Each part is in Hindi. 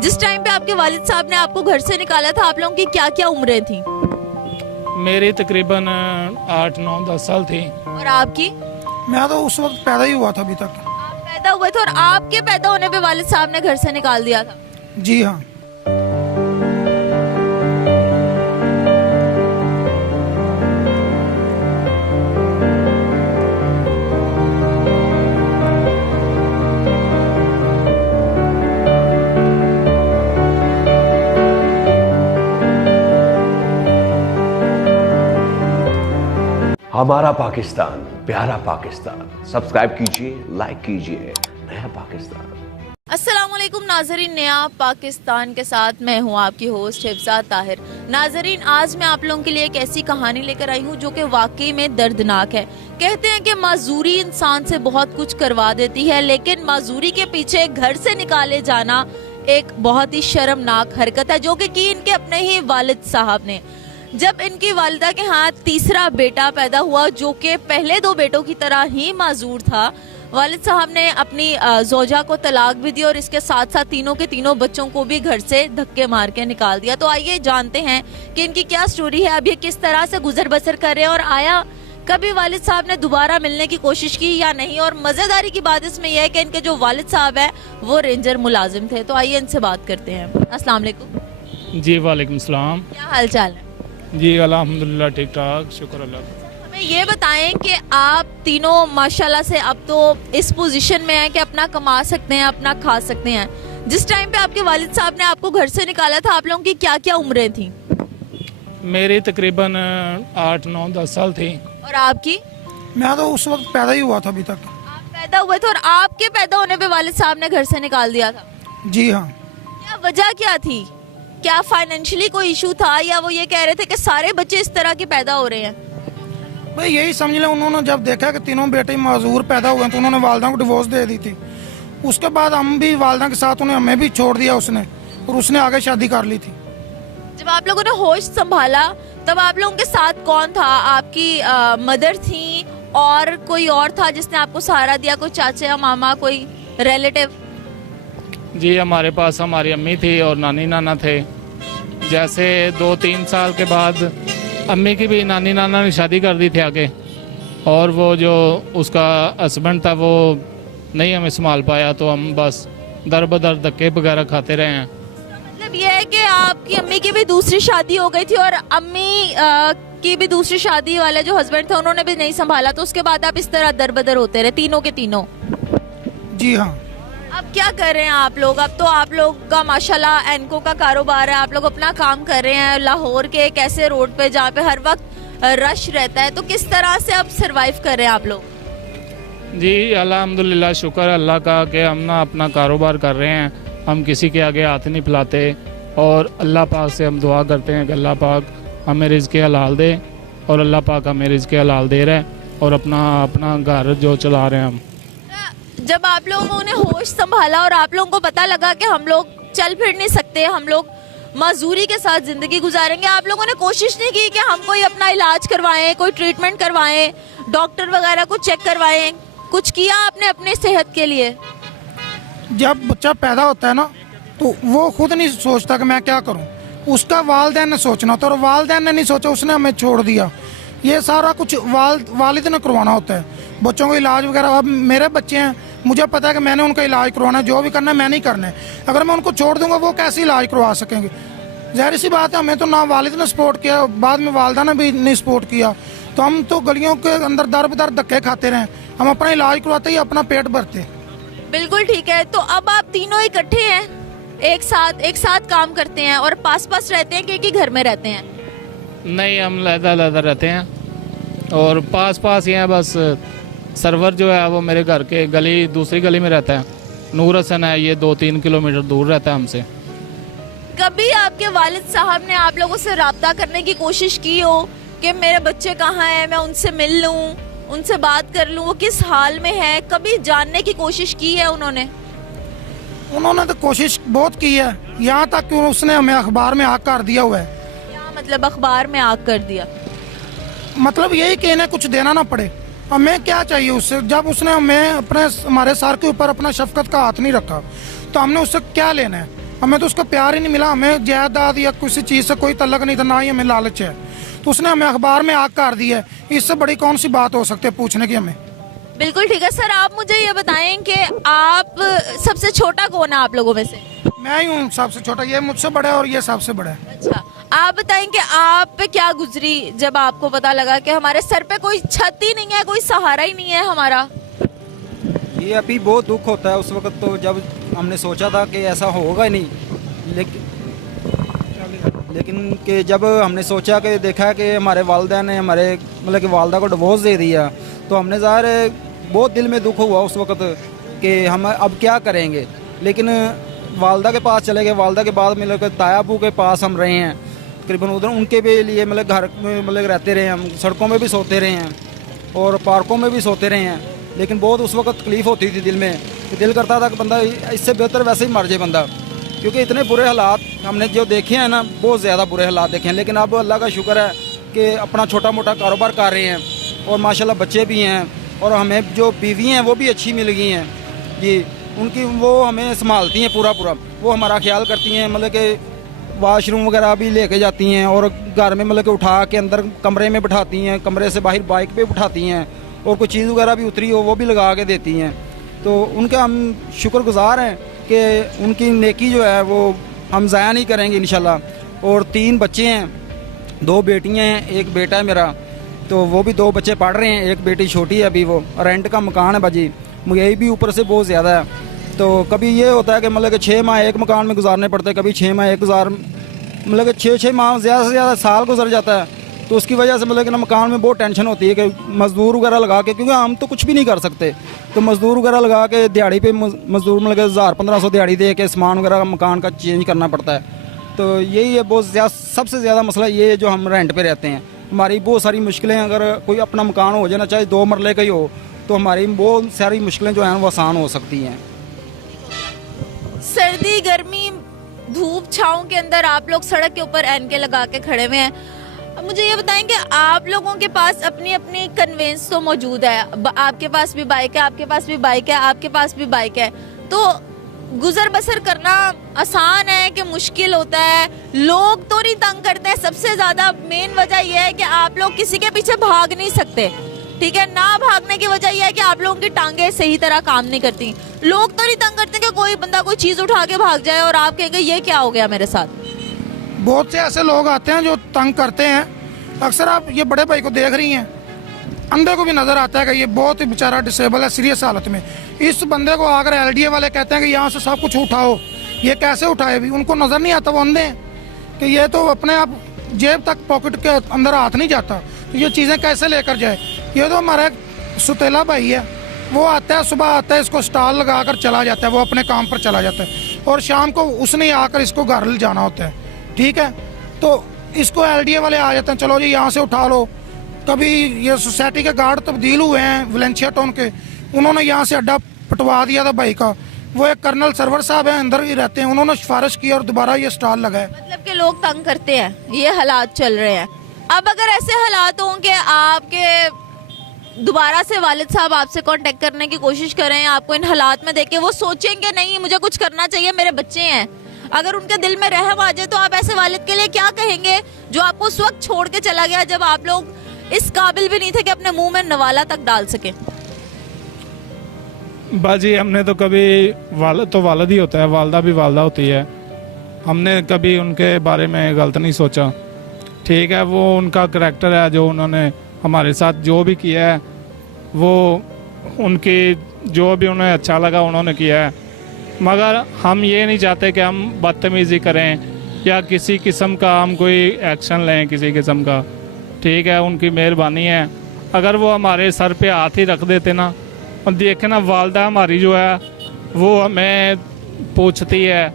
जिस टाइम पे आपके वालिद साहब ने आपको घर से निकाला था, आप लोगों की क्या क्या उम्रें थी? मेरी तकरीबन 8, 9, 10 साल थी। और आपकी? मैं तो उस वक्त पैदा ही हुआ था अभी तक। आप पैदा हुए थे और आपके पैदा होने पे वालिद साहब ने घर से निकाल दिया था? जी हाँ। हमारा पाकिस्तान, प्यारा पाकिस्तान। सब्सक्राइब कीजिए, लाइक कीजिए। नया पाकिस्तान। अस्सलाम वालेकुम नाजरीन, नया पाकिस्तान के साथ मैं हूं आपकी होस्ट हिफ्जा ताहिर। नाजरीन, आज मैं आप लोगों के लिए एक ऐसी कहानी लेकर आई हूं जो कि वाकई में दर्दनाक है। कहते हैं कि माजूरी इंसान से बहुत कुछ करवा देती है, लेकिन माजूरी के पीछे घर से निकाले जाना एक बहुत ही शर्मनाक हरकत है जो कि इनके अपने ही वालिद साहब ने। जब इनकी वालिदा के हाथ तीसरा बेटा पैदा हुआ जो कि पहले 2 बेटों की तरह ही माजूर था, वालिद साहब ने अपनी जोजा को तलाक भी दी और इसके साथ साथ तीनों के तीनों बच्चों को भी घर से धक्के मार के निकाल दिया। तो आइए जानते हैं कि इनकी क्या स्टोरी है, अब ये किस तरह से गुजर बसर कर रहे हैं और आया कभी वालिद साहब ने दोबारा मिलने की कोशिश की या नहीं। और मजेदारी की बात इसमें यह है कि इनके जो वालिद साहब है वो रेंजर मुलाजिम थे। तो आइए इनसे बात करते हैं। अस्सलाम वालेकुम। जी वालेकुम सलाम। क्या हाल चाल है? जी अल्हम्दुलिल्लाह ठीक ठाक, शुक्र अल्लाह का। हमें ये बताएं कि आप तीनों माशाल्लाह से अब तो इस पोजीशन में हैं कि अपना कमा सकते हैं, अपना खा सकते हैं। जिस टाइम पे आपके वालिद साहब ने आपको घर से निकाला था, आप लोगों की क्या क्या उम्रें थी? मेरी तकरीबन 8, 9, 10 साल थी। और आपकी? मैं तो उस वक्त पैदा ही हुआ था अभी तक। आप पैदा हुए थे और आपके पैदा होने पे वालिद साहब ने घर से निकाल दिया था? जी हाँ। क्या वजह क्या थी? क्या फाइनेंशियली कोई इशू था या वो ये कह रहे थे कि सारे बच्चे इस तरह के पैदा हो रहे हैं? भाई यही समझ लें, उन्होंने जब देखा कि तीनों बेटे माजूर पैदा हुए तो उन्होंने वालदा को डिवोर्स दे दी थी। उसके बाद हम भी वालदा के साथ उन्हें हमें भी छोड़ दिया उसने, और उसने आगे शादी कर ली थी। जब आप लोगों ने होश संभाला तब आप लोगों के साथ कौन था? आपकी मदर थी और कोई और था जिसने आपको सहारा दिया? कोई चाचा या मामा, कोई रिलेटिव? जी हमारे पास हमारी अम्मी थी और नानी नाना थे। जैसे 2-3 साल के बाद अम्मी की भी नानी नाना ने शादी कर दी थी आगे, और वो जो उसका हस्बैंड था वो नहीं हमें संभाल पाया, तो हम बस दर बदर धक्के वगैरह खाते रहे हैं। मतलब ये है कि आपकी अम्मी की भी दूसरी शादी हो गई थी और अम्मी की भी दूसरी शादी वाले जो हस्बैंड थे उन्होंने भी नहीं संभाला, तो उसके बाद आप इस तरह दर बदर होते रहे तीनों के तीनों? जी हाँ। अब क्या कर रहे हैं आप लोग? अब तो आप लोग का माशाल्लाह एनको का कारोबार है, आप लोग अपना काम कर रहे हैं लाहौर के एक ऐसे रोड पे जहाँ पे हर वक्त रश रहता है, तो किस तरह से अब सरवाइव कर रहे हैं आप लोग? जी अल्हम्दुलिल्लाह, शुक्र अल्लाह का कि हम ना अपना कारोबार कर रहे हैं। हम किसी के आगे हाथ नहीं फैलाते और अल्लाह पाक से हम दुआ करते हैं कि अल्लाह पाक हमें रिज़्क़ हलाल दे, और अल्लाह पाक हमें रिज़्क़ हलाल दे रहे हैं और अपना घर जो चला रहे हैं हम। जब आप लोगों ने होश संभाला और आप लोगों को पता लगा कि हम लोग चल फिर नहीं सकते, हम लोग मजदूरी के साथ जिंदगी गुजारेंगे, आप लोगों ने कोशिश नहीं की कि हम कोई अपना इलाज करवाएं, कोई ट्रीटमेंट करवाएं, डॉक्टर वगैरह को चेक करवाएं? कुछ किया आपने अपने सेहत के लिए? जब बच्चा पैदा होता है ना तो वो खुद नहीं सोचता कि मैं क्या करूं, उसका वालिदैन ने सोचना होता है, और वालिदैन ने नहीं सोचा, उसने हमें छोड़ दिया। ये सारा कुछ वालिद ने करवाना होता है, बच्चों को इलाज वगैरह। अब मेरे बच्चे हैं, मुझे पता है कि मैंने उनका इलाज करवाना है, जो भी करना है मैं नहीं करना है। अगर मैं उनको छोड़ दूंगा वो कैसे इलाज करवा सकेंगे? ज़ाहिर सी बात है, हमें तो ना वालिद ने सपोर्ट किया, बाद में वालदा ने भी नहीं सपोर्ट किया, तो हम तो गलियों के अंदर दर बदर धक्के खाते रहे। हम अपना इलाज करवाते ही अपना पेट भरते। बिल्कुल ठीक है। तो अब आप तीनों इकट्ठे हैं, एक साथ काम करते हैं और पास पास रहते हैं कि एक ही घर में रहते हैं? नहीं, हम लहदा रहते हैं और पास पास ही हैं। बस सरवर जो है वो मेरे घर के दूसरी गली में रहता है। नूर हसन है, ये 2-3 किलोमीटर दूर रहता है हमसे। कभी आपके वालिद साहब ने आप लोगों से राब्ता करने की कोशिश की हो कि मेरे बच्चे कहाँ हैं, मैं उनसे मिल लूँ, उनसे बात कर लूँ, वो किस हाल में है? कभी जानने की कोशिश की है उन्होंने? उन्होंने तो कोशिश बहुत की है, यहाँ तक कि उसने हमें अखबार में आग कर दिया हुआ है। क्या मतलब अखबार में आग कर दिया? मतलब यही कि इन्हें कुछ देना ना पड़े। हमें क्या चाहिए उससे? जब उसने हमारे सर के ऊपर अपना शफकत का हाथ नहीं रखा तो हमने उससे क्या लेना है? हमें तो उसका प्यार ही नहीं मिला, हमें जायदाद या किसी चीज़ से कोई तल्लक नहीं था, ना ही हमें लालच है। तो उसने हमें अखबार में आग कर दी है, इससे बड़ी कौन सी बात हो सकती है पूछने की हमें। बिल्कुल ठीक है सर, आप मुझे ये बताएं कि आप सबसे छोटा कौन है आप लोगों में से? मैं ही हूँ सबसे छोटा, ये मुझसे बड़ा है और ये सबसे बड़ा है। अच्छा, आप बताएं कि आप पे क्या गुजरी जब आपको पता लगा कि हमारे सर पे कोई छत ही नहीं है, कोई सहारा ही नहीं है हमारा? ये अभी बहुत दुख होता है उस वक्त, तो जब हमने सोचा था कि ऐसा होगा ही नहीं, लेकिन कि जब हमने सोचा कि देखा कि हमारे वालिदैन ने हमारे मतलब कि वालदा को डिवोर्स दे दिया, तो हमने ज़ाहिर है बहुत दिल में दुख हुआ उस वक्त कि हम अब क्या करेंगे। लेकिन वालदा के पास चले गए, वालदा के बाद मतलब तायाबू के पास हम रहे हैं तकरीबन, उधर उनके भी लिए मतलब घर में मतलब रहते रहे, हम सड़कों में भी सोते रहे हैं और पार्कों में भी सोते रहे हैं। लेकिन बहुत उस वक्त तकलीफ़ होती थी दिल में, कि दिल करता था कि बंदा इससे बेहतर वैसे ही मर जाए बंदा, क्योंकि इतने बुरे हालात हमने जो देखे हैं ना, बहुत ज़्यादा बुरे हालात देखे हैं। लेकिन अब अल्लाह का शुक्र है कि अपना छोटा मोटा कारोबार कर रहे हैं और माशाल्लाह बच्चे भी हैं, और हमें जो बीवी हैं वो भी अच्छी मिल गई हैं जी, उनकी वो हमें संभालती हैं पूरा, वो हमारा ख्याल करती हैं, मतलब कि वाशरूम वगैरह भी लेके जाती हैं और घर में मतलब कि उठा के अंदर कमरे में बिठाती हैं, कमरे से बाहर बाइक पे बिठाती हैं, और कोई चीज़ वगैरह भी उतरी हो वो भी लगा के देती हैं। तो उनका हम शुक्रगुजार हैं कि उनकी नेकी जो है वो हम ज़ाया नहीं करेंगे इंशाल्लाह। और 3 बच्चे हैं, 2 बेटियां हैं, 1 बेटा है मेरा, तो वो भी 2 बच्चे पढ़ रहे हैं, 1 बेटी छोटी है अभी, वो रेंट का मकान है बाजी, महंगाई भी ऊपर से बहुत ज़्यादा है। तो कभी ये होता है कि मतलब कि 6 माह एक मकान में गुजारने पड़ते हैं, कभी 6 माह एक मतलब कि 6 माह ज़्यादा से ज़्यादा साल गुजर जाता है। तो उसकी वजह से मतलब कि ना मकान में बहुत टेंशन होती है कि मज़दूर वगैरह लगा के, क्योंकि हम तो कुछ भी नहीं कर सकते, तो मज़दूर वगैरह लगा के दिहाड़ी पे मज़दूर मतलब 1000-1500 दिहाड़ी दे के सामान वगैरह मकान का चेंज करना पड़ता है। तो यही है बहुत ज़्यादा, सबसे ज़्यादा मसला ये है जो हम रेंट पे रहते हैं। हमारी बहुत सारी मुश्किलें, अगर कोई अपना मकान हो जाए ना, चाहे 2 मरले का ही हो, तो हमारी बहुत सारी मुश्किलें जो हैं वो आसान हो सकती हैं। सर्दी गर्मी धूप छाँव के अंदर आप लोग सड़क के ऊपर एनके लगा के खड़े हुए हैं। अब मुझे ये बताएं कि आप लोगों के पास अपनी अपनी कन्वेंस तो मौजूद है, आपके पास भी बाइक है, आपके पास भी बाइक है, आपके पास भी बाइक है, तो गुजर बसर करना आसान है कि मुश्किल होता है? लोग तो नहीं तंग करते हैं? सबसे ज्यादा मेन वजह यह है कि आप लोग किसी के पीछे भाग नहीं सकते, ठीक है ना? भागने की वजह यह है कि आप लोगों की टांगे सही तरह काम नहीं करती। लोग तो नहीं तंग करते कि कोई बंदा कोई चीज उठा के भाग जाए और आप कहेंगे ये क्या हो गया मेरे साथ? बहुत से ऐसे लोग आते हैं जो तंग करते हैं। अक्सर आप ये बड़े भाई को देख रही हैं, अंधे को भी नजर आता है कि ये बहुत ही बेचारा डिसेबल है, सीरियस हालत में। इस बंदे को आकर LDA वाले कहते हैं कि यहाँ से सब कुछ उठाओ, ये कैसे उठाए? भी उनको नजर नहीं आता, वो अंधे हैं कि ये तो अपने आप जेब तक पॉकेट के अंदर हाथ नहीं जाता, तो ये चीज़ें कैसे लेकर जाए? ये तो हमारा सुतेला भाई है, वो आता है, सुबह आता है, इसको स्टॉल लगा कर चला जाता है, वो अपने काम पर चला जाता है, और शाम को उसने आकर इसको घर ले जाना होता है, ठीक है? तो इसको LDA वाले आ जाते हैं, चलो जी यहाँ से उठा लो। कभी ये सोसाइटी के गार्ड तब्दील हुए हैं वलेंशिया टाउन के, उन्होंने यहाँ से अड्डा पटवा दिया था भाई का, वो एक कर्नल सरवर साहब हैं, अंदर ही रहते हैं, उन्होंने सिफारिश की और दोबारा ये स्टॉल लगाया। मतलब कि लोग तंग करते हैं, ये हालात चल रहे हैं। अब अगर ऐसे हालात हों कि आपके दोबारा से वालिद साहब आपसे कांटेक्ट करने की कोशिश करें, आपको इन हालात में देख के वो सोचेंगे नहीं मुझे कुछ करना चाहिए, मेरे बच्चे हैं, अगर उनके दिल में रहम आ जाए, तो आप ऐसे वालिद के लिए क्या कहेंगे जो आपको उस वक्त छोड़ के चला गया जब आप लोग इस काबिल भी नहीं थे कि अपने मुंह में नवाला तक डाल सके? बाजी हमने तो कभी, वालिद तो वालिद ही होता है, वालदा भी वालदा होती है, हमने कभी उनके बारे में गलत नहीं सोचा, ठीक है? वो उनका करैक्टर है, जो उन्होंने हमारे साथ जो भी किया है वो उनकी जो भी उन्हें अच्छा लगा उन्होंने किया है, मगर हम ये नहीं चाहते कि हम बदतमीज़ी करें या किसी किस्म का हम कोई एक्शन लें किसी किस्म का, ठीक है? उनकी मेहरबानी है, अगर वो हमारे सर पे हाथ ही रख देते ना, और देखे ना वालदा हमारी जो है वो हमें पूछती है,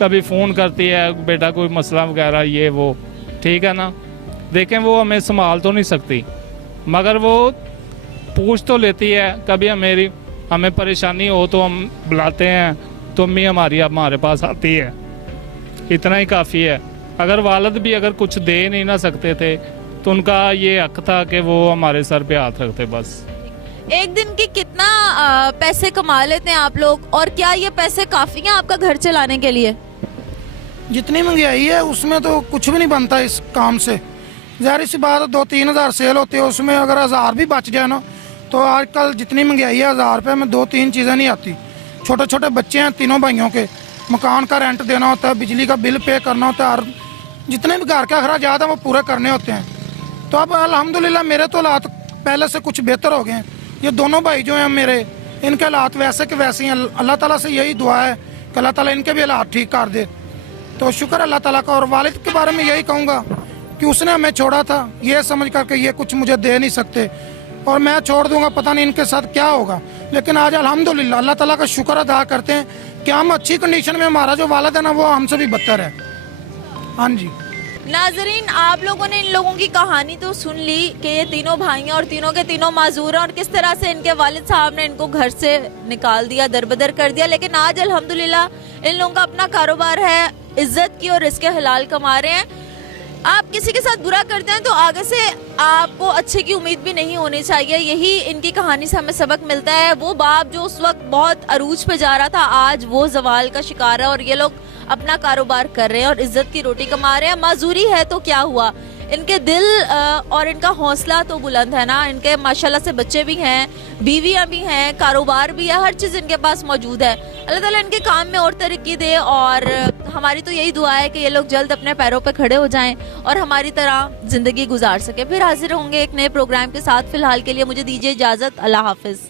कभी फ़ोन करती है, बेटा कोई मसला वगैरह ये वो, ठीक है ना? देखें वो हमें संभाल तो नहीं सकती, मगर वो पूछ तो लेती है, कभी हमें परेशानी हो तो हम बुलाते हैं, तो अम्मी हमारे पास आती है, इतना ही काफ़ी है। अगर वालिद भी अगर कुछ दे नहीं ना सकते थे तो उनका ये हक था कि वो हमारे सर पे हाथ रखते बस। एक दिन के कितना पैसे कमा लेते हैं आप लोग, और क्या ये पैसे काफी हैं आपका घर चलाने के लिए? जितनी महंगाई है उसमें तो कुछ भी नहीं बनता इस काम से। ज़ाहिर सी बात 2-3 हज़ार सेल होती है, उसमें अगर 1000 भी बच जाए ना तो आजकल जितनी महंगाई है 1000 रुपये में 2-3 चीज़ें नहीं आती। छोटे छोटे बच्चे हैं तीनों भाइयों के, मकान का रेंट देना होता है, बिजली का बिल पे करना होता है, और जितने भी घर के अखराजात हैं वो पूरे करने होते हैं। तो अब अल्हम्दुलिल्लाह मेरे तो हालात पहले से कुछ बेहतर हो गए हैं। ये दोनों भाई जो हैं मेरे, इनके हालात वैसे के वैसे हैं। अल्लाह ताला से यही दुआ है कि अल्लाह ताला इनके भी हालात ठीक कर दे। तो शुक्र अल्लाह ताला का। और वालिद के बारे में यही कहूँगा कि उसने हमें छोड़ा था ये समझ कर के ये कुछ मुझे दे नहीं सकते, और मैं छोड़ दूंगा पता नहीं इनके साथ क्या होगा। लेकिन आज अल्हम्दुलिल्लाह अल्लाह ताला का शुक्र अदा करते हैं कि हम अच्छी कंडीशन में, हमारा जो वालिद है ना वो हमसे भी बदतर है। हाँ जी। नाजरीन, आप लोगों ने इन लोगों की कहानी तो सुन ली कि ये तीनों भाई हैं और तीनों के तीनों माजूर हैं, और किस तरह से इनके वालिद साहब ने इनको घर से निकाल दिया, दरबदर कर दिया। लेकिन आज अल्हम्दुलिल्लाह इन लोगों का अपना कारोबार है, इज्जत की और रिज़्क़ हलाल कमा रहे हैं। आप किसी के साथ बुरा करते हैं तो आगे से आपको अच्छे की उम्मीद भी नहीं होनी चाहिए। यही इनकी कहानी से हमें सबक मिलता है। वो बाप जो उस वक्त बहुत अरूज पे जा रहा था, आज वो जवाल का शिकार है, और ये लोग अपना कारोबार कर रहे हैं और इज्जत की रोटी कमा रहे हैं। माजूरी है तो क्या हुआ, इनके दिल और इनका हौसला तो बुलंद है ना। इनके माशाल्लाह से बच्चे भी हैं, बीवियां भी हैं, कारोबार भी है, हर चीज़ इनके पास मौजूद है। अल्लाह ताला इनके काम में और तरक्की दे, और हमारी तो यही दुआ है कि ये लोग जल्द अपने पैरों पर खड़े हो जाएं और हमारी तरह ज़िंदगी गुजार सके। फिर हाजिर होंगे एक नए प्रोग्राम के साथ। फिलहाल के लिए मुझे दीजिए इजाज़त। अल्लाह हाफिज़।